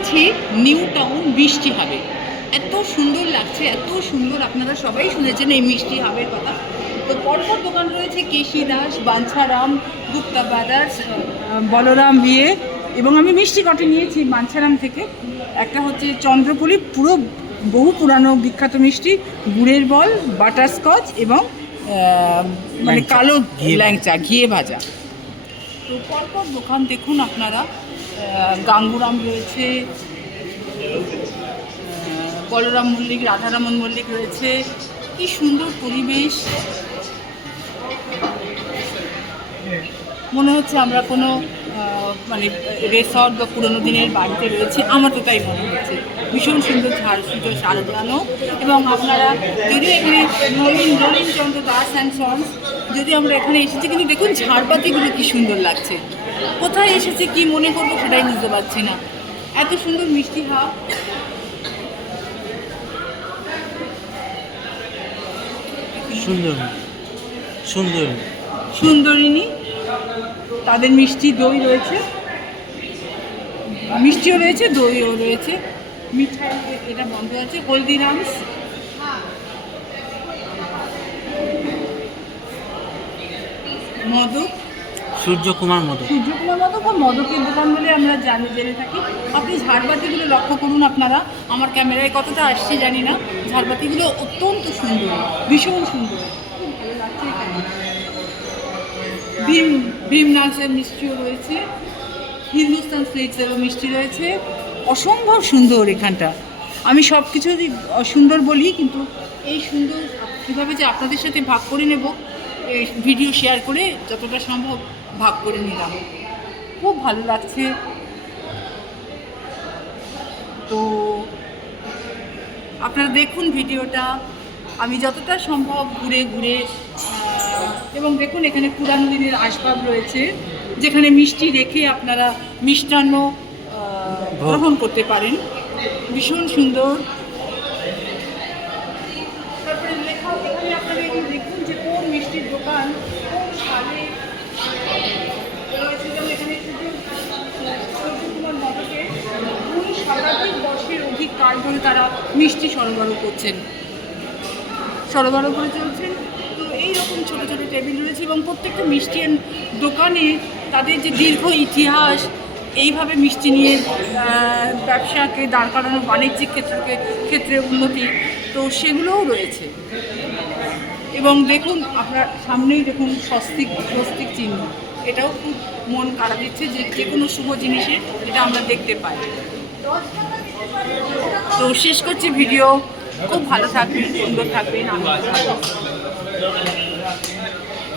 এসেছি new town মিষ্টি হাবে। এত সুন্দর লাগছে, এত সুন্দর। আপনারা সবাই শুনেছেন এই মিষ্টি হাবের কথা। তো পরপর দোকান রয়েছে কেশি দাস, বাঞ্ছারাম, গুপ্তা ব্রাদার্স, বলরাম বিয়ে, এবং আমি মিষ্টি কটে নিয়েছি বাঞ্ছারাম থেকে। একটা হচ্ছে চন্দ্রপুলি, পুরো বহু পুরানো বিখ্যাত মিষ্টি, গুড়ের বল, বাটারস্কচ এবং মানে কালো ল্যাংচা ঘিয়ে ভাজা। তো পরপর দোকান দেখুন আপনারা। গাঙ্গুরাম রয়েছে, বলরাম মল্লিক, রাধারমন মল্লিক রয়েছে। কি সুন্দর পরিবেশ, মনে হচ্ছে আমরা কোনো মানে রেসর্ট বা পুরোনো দিনের বাড়িতে রয়েছে, আমার তো তাই মনে হচ্ছে। ভীষণ সুন্দর ঝাড় সুন্দর সাজানো। এবং আপনারা যদিও এখানে নলিন চন্দ্র দাস অ্যান্ড সন্স, যদি আমরা এখানে এসেছি, কিন্তু দেখুন ঝাড়বাতিগুলো কি সুন্দর লাগছে। কোথায় এসেছি কি মনে করবো সেটাই বুঝতে পারছি না। এত সুন্দর মিষ্টি হাব। সুন্দর সুন্দর সুন্দরিনী, তাদের মিষ্টি দই রয়েছে, মিষ্টিও রয়েছে, দইও রয়েছে। মিঠাই এটা বন্ধ আছে। হলদিরামস, মদক, সূর্যকুমার মদক মদক বা মদকের দোকান বলে আমরা জেনে থাকি। আপনি ঝাড়বাতিগুলো লক্ষ্য করুন আপনারা, আমার ক্যামেরায় কতটা আসছে জানি না। ঝাড়বাতিগুলো অত্যন্ত সুন্দর, ভীষণ সুন্দর, খুব ভালো লাগছে এখানে। ভীম নাচের মিষ্টিও রয়েছে, হিন্দুস্তান সুইটসেরও মিষ্টি রয়েছে। অসম্ভব সুন্দর এখানটা। আমি সব কিছু সুন্দর বলি, কিন্তু এই সুন্দর কীভাবে যে আপনাদের সাথে ভাগ করে নেব, ভিডিও শেয়ার করে যতটা সম্ভব ভাগ করে নিলাম। খুব ভালো লাগছে। তো আপনারা দেখুন ভিডিওটা, আমি যতটা সম্ভব ঘুরে ঘুরে। এবং দেখুন এখানে পুরানো দিনের আসবাব রয়েছে, যেখানে মিষ্টি রেখে আপনারা মিষ্টান্ন গ্রহণ করতে পারেন। ভীষণ সুন্দর। তারপরে লেখা এখানে আপনারা দেখুন যে কোন মিষ্টির দোকান কোন সালে রয়েছে। যেমন এখানে সূর্যকুমার মদকের 2 শতাধিক বর্ষের অধিক কাল ধরে তারা মিষ্টি সরবরাহ করে চলছেন। তো এইরকম ছোটো ছোটো টেবিল রয়েছে, এবং প্রত্যেকটা মিষ্টি দোকানে তাদের যে দীর্ঘ ইতিহাস, এইভাবে মিষ্টি নিয়ে ব্যবসাকে দাঁড় করানো, বাণিজ্যিক ক্ষেত্রে উন্নতি, তো সেগুলোও রয়েছে। এবং দেখুন আপনার সামনেই দেখুন স্বস্তিক চিহ্ন, এটাও খুব মন কাড়া দিচ্ছে যে কোনো শুভ জিনিসে এটা আমরা দেখতে পাই। তো শেষ করছি ভিডিও। খুব ভালো থাকবেন, সুন্দর থাকবেন, আনন্দ থাকবেন।